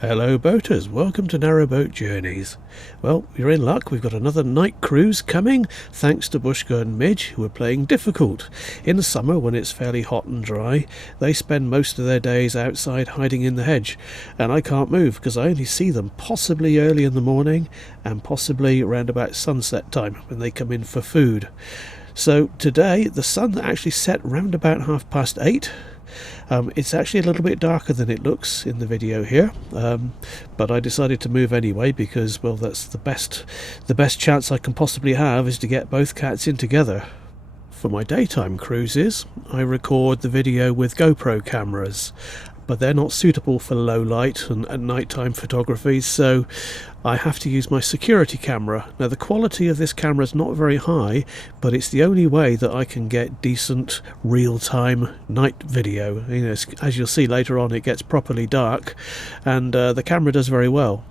Hello boaters, welcome to Narrowboat Journeys. Well, you're in luck, we've got another night cruise coming, thanks to Bushka and Midge, who are playing difficult. In the summer, when it's fairly hot and dry, they spend most of their days outside hiding in the hedge, and I can't move because I only see them possibly early in the morning and possibly around about sunset time when they come in for food. So today, the sun actually set round about 8:30. It's actually a little bit darker than it looks in the video here, but I decided to move anyway because, well, that's the best chance I can possibly have is to get both cats in together. For my daytime cruises, I record the video with GoPro cameras, but they're not suitable for low light and nighttime photography, so I have to use my security camera. Now, the quality of this camera is not very high, but it's the only way that I can get decent real-time night video. You know, as you'll see later on, it gets properly dark, and the camera does very well.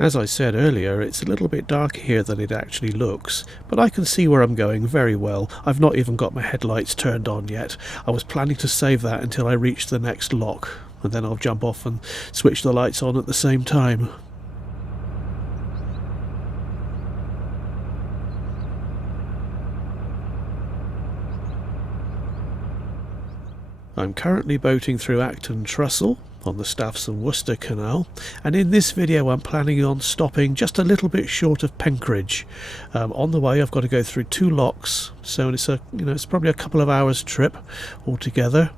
As I said earlier, it's a little bit darker here than it actually looks, but I can see where I'm going very well. I've not even got my headlights turned on yet. I was planning to save that until I reach the next lock, and then I'll jump off and switch the lights on at the same time. I'm currently boating through Acton Trussell on the Staffs and Worcester Canal, and in this video I'm planning on stopping just a little bit short of Penkridge. On the way I've got to go through 2 locks, so it's probably a couple of hours trip altogether.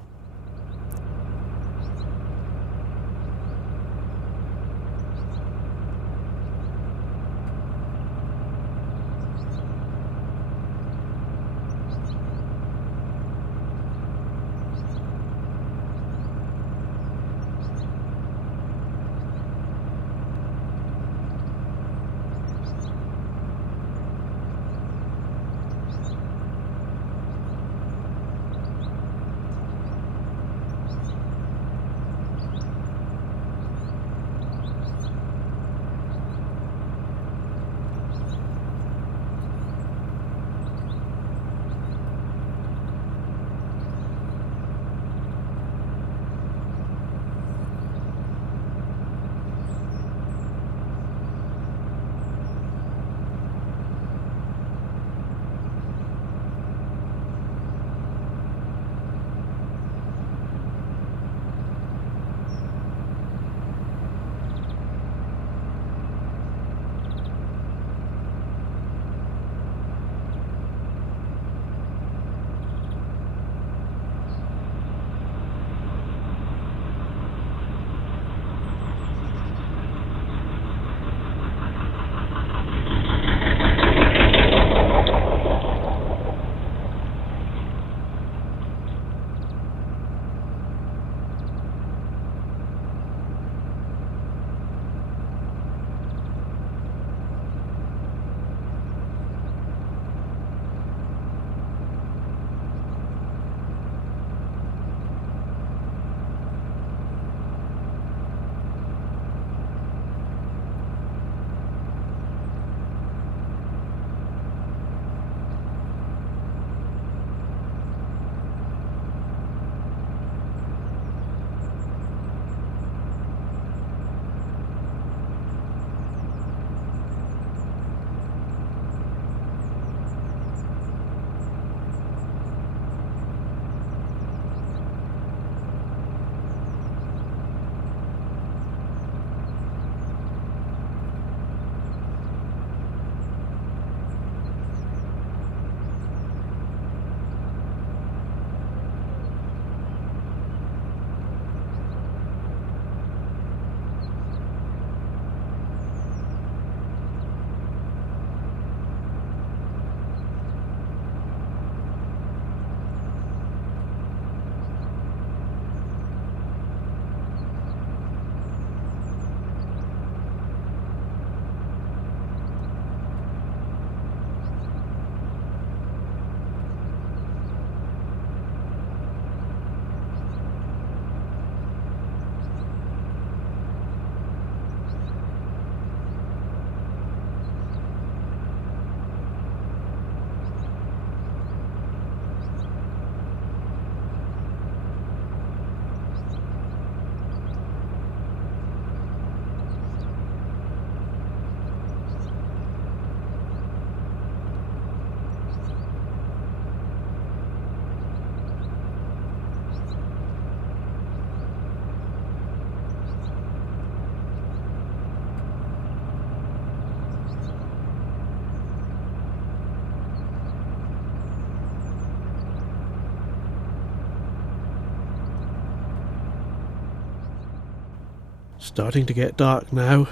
Starting to get dark now,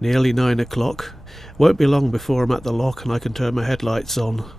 nearly 9 o'clock. Won't be long before I'm at the lock and I can turn my headlights on.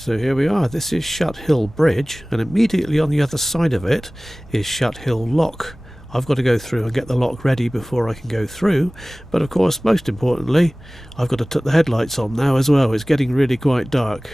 So here we are, this is Shutt Hill Bridge, and immediately on the other side of it is Shutt Hill Lock. I've got to go through and get the lock ready before I can go through, but of course, most importantly, I've got to put the headlights on now as well. It's getting really quite dark.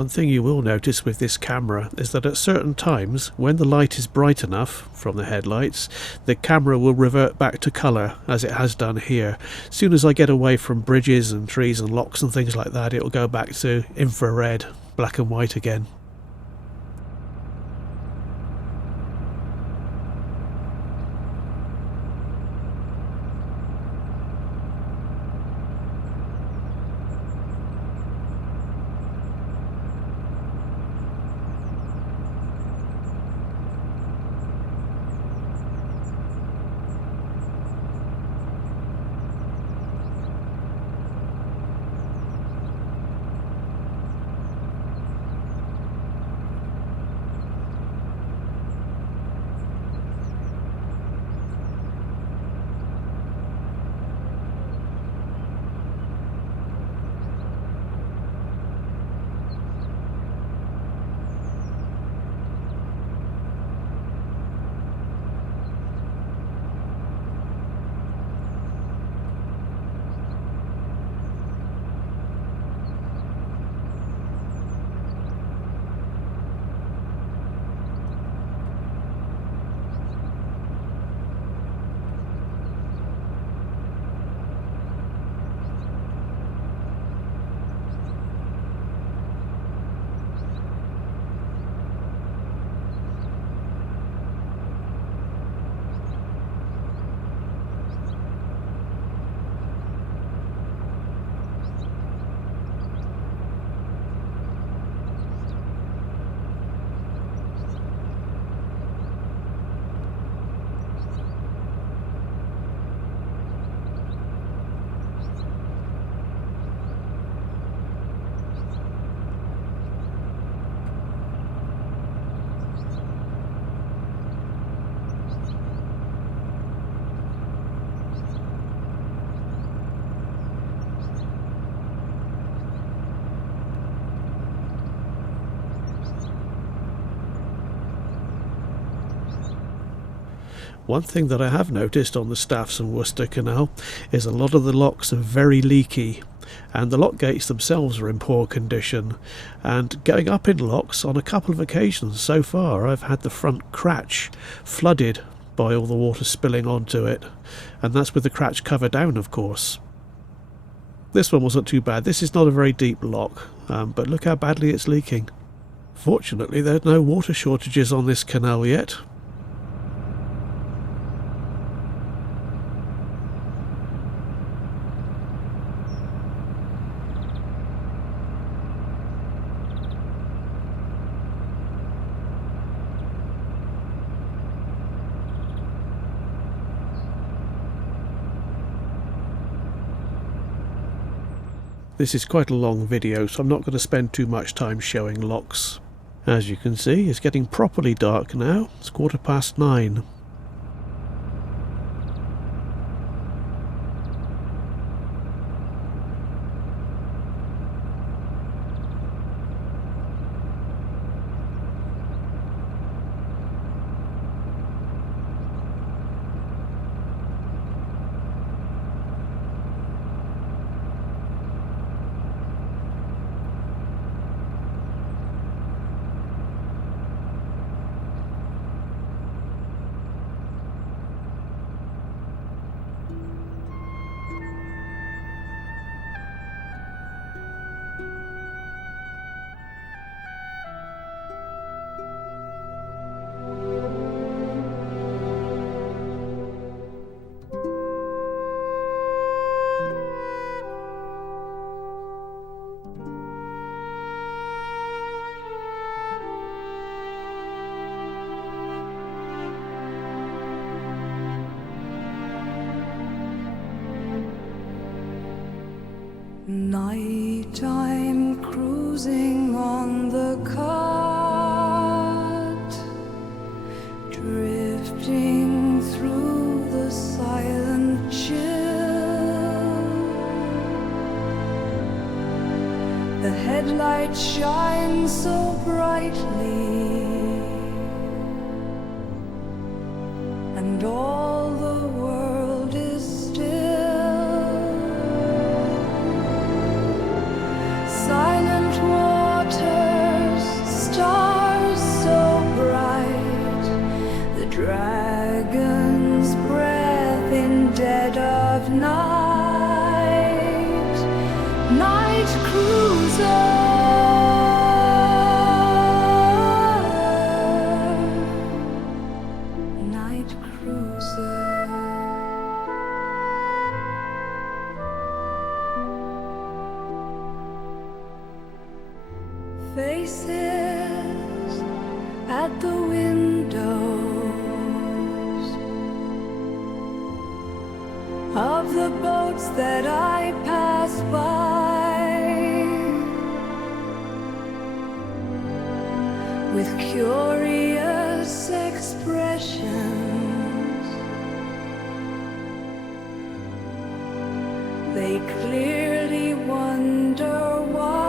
One thing you will notice with this camera is that at certain times, when the light is bright enough from the headlights, the camera will revert back to colour, as it has done here. As soon as I get away from bridges and trees and locks and things like that, it will go back to infrared, black and white again. One thing that I have noticed on the Staffs and Worcester Canal is a lot of the locks are very leaky, and the lock gates themselves are in poor condition, and going up in locks on a couple of occasions so far I've had the front cratch flooded by all the water spilling onto it, and that's with the cratch cover down, of course. This one wasn't too bad. This is not a very deep lock, but look how badly it's leaking. Fortunately there's no water shortages on this canal yet. This is quite a long video, so I'm not going to spend too much time showing locks. As you can see, it's getting properly dark now. It's 9:15. Nighttime cruising on the cart, drifting through the silent chill. The headlights shine so brightly, and all the world is still. Silent waters, stars so bright, the dragon's breath in dead of night, night cruiser, night cruiser. Faces at the windows of the boats that I pass by, with curious expressions. They clearly wonder why.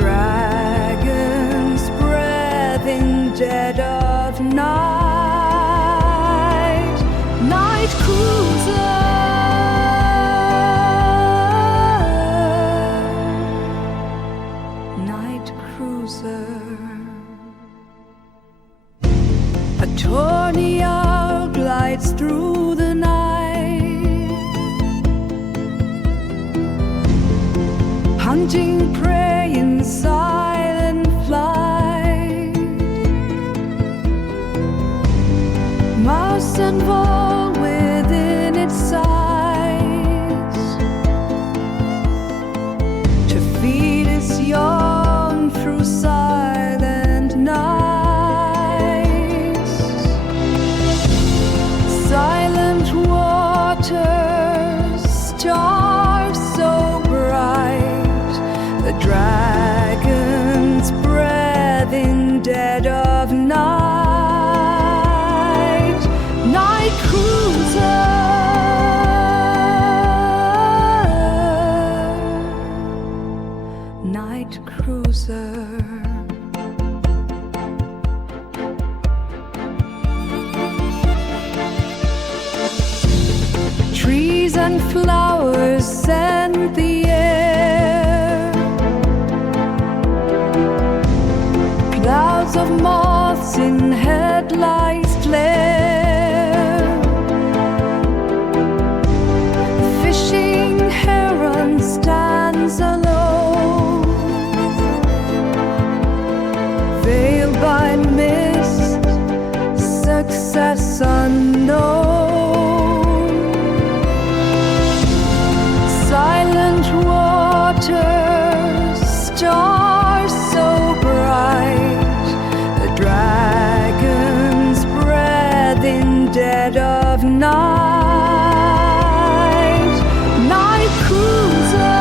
Dragon's breath in dead of night, night cruiser, night cruiser. A tawny owl glides through the night, hunting prey in silent flight. house and wall within its size, to feed its young through silent nights. Silent waters, stars so bright, the dragon's breath in dead of night. Night cruiser, night cruiser. Trees and flowers scent the air, clouds of moths in headlights glare. Fishing heron stands alone, veiled by mist, success unknown. Silent waters, stars so bright, the dragon's breath in dead of night. Night cruiser,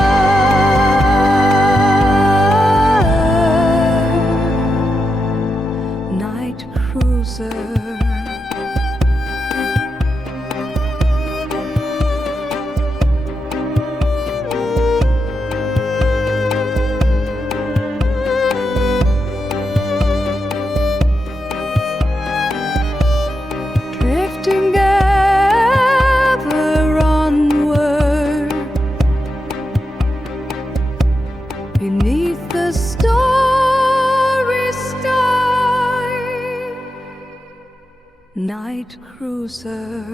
night cruiser. Drifting ever onward beneath the starry sky. Night cruiser.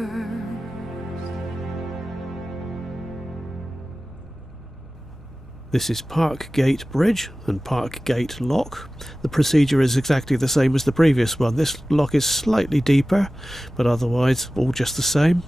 This is Parkgate Bridge and Parkgate Lock. The procedure is exactly the same as the previous one. This lock is slightly deeper, but otherwise all just the same.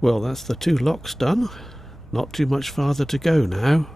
Well, that's the two locks done. Not too much farther to go now.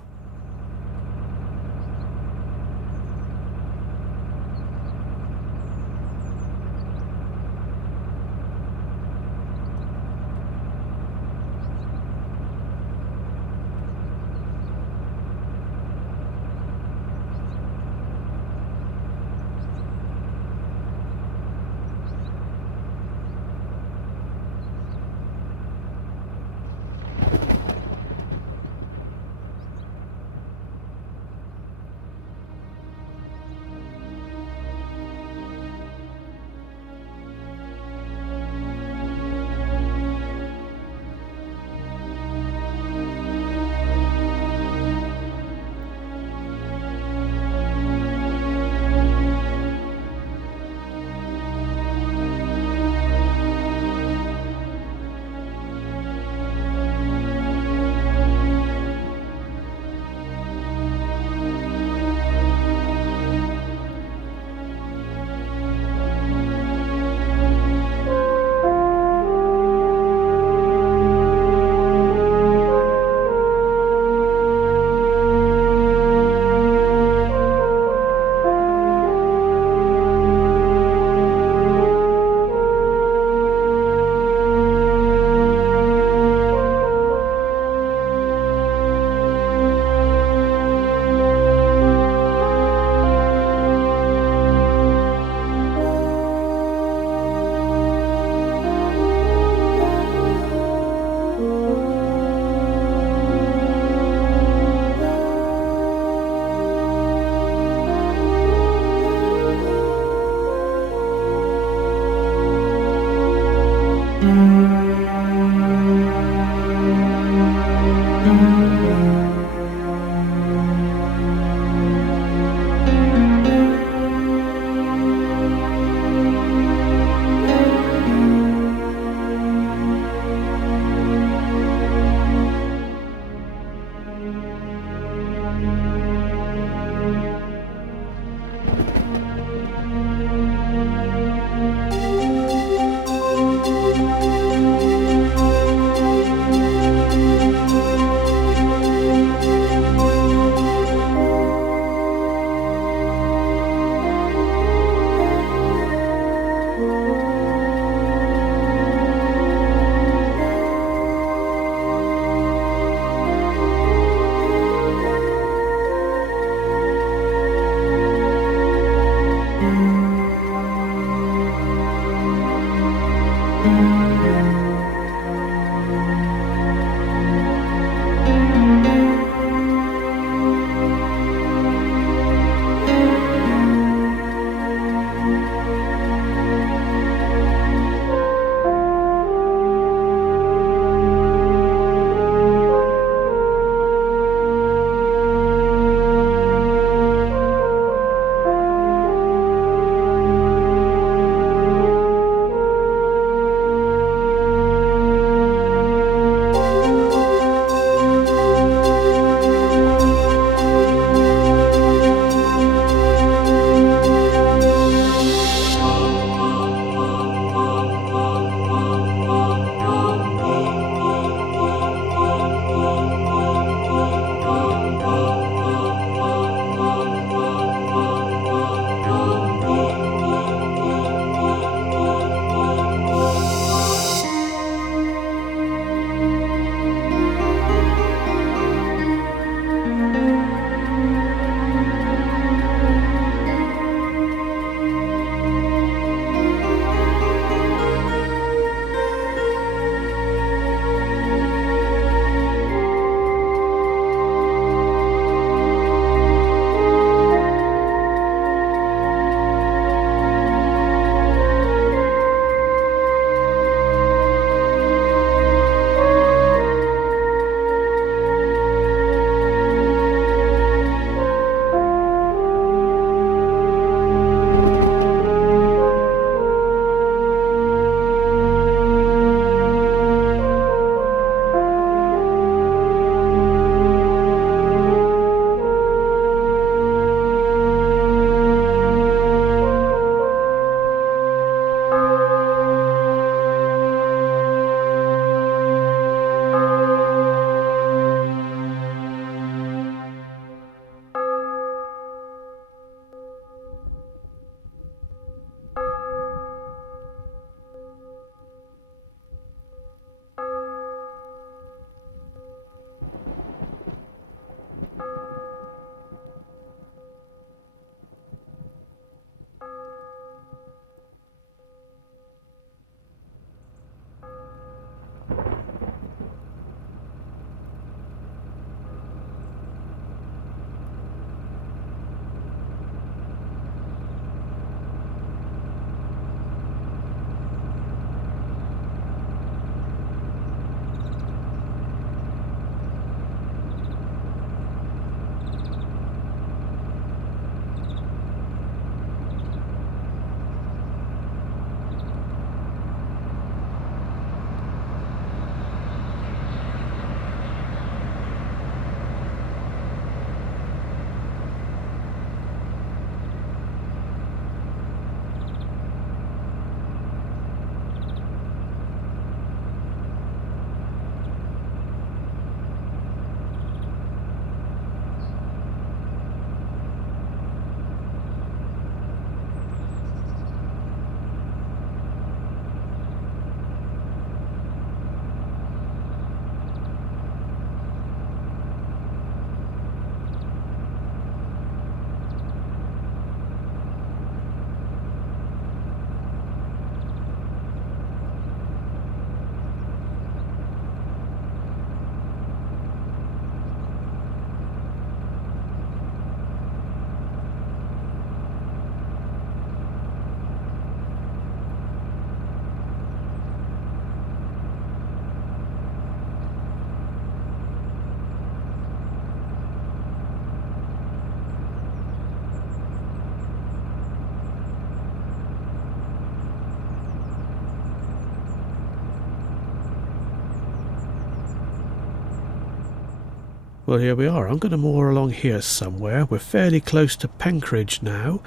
Well, here we are. I'm going to moor along here somewhere. We're fairly close to Penkridge now.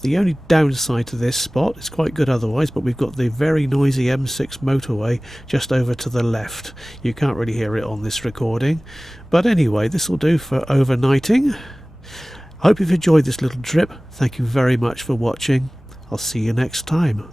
The only downside to this spot, it's quite good otherwise, but we've got the very noisy M6 Motorway just over to the left. You can't really hear it on this recording. But anyway, this will do for overnighting. Hope you've enjoyed this little trip. Thank you very much for watching. I'll see you next time.